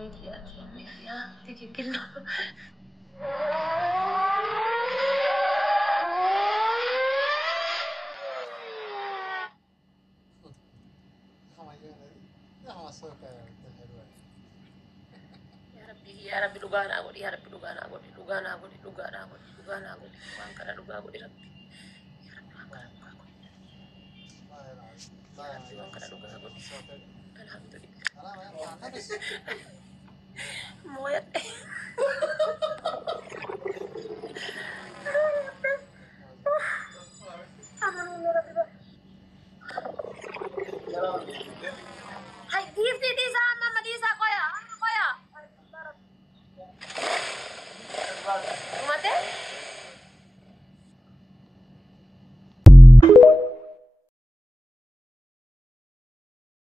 media media titikil no. Ya Rabbi dugaan aku ya Rabbi dugaan aku dugaan aku dugaan aku dugaan aku dugaan karena dugaan aku di Rabbi ya Rabbi dugaan aku ya Rabbi dugaan karena dugaan aku alhamdulillah moyet aman ya Rabbi hai di sama Madisa koya ano koya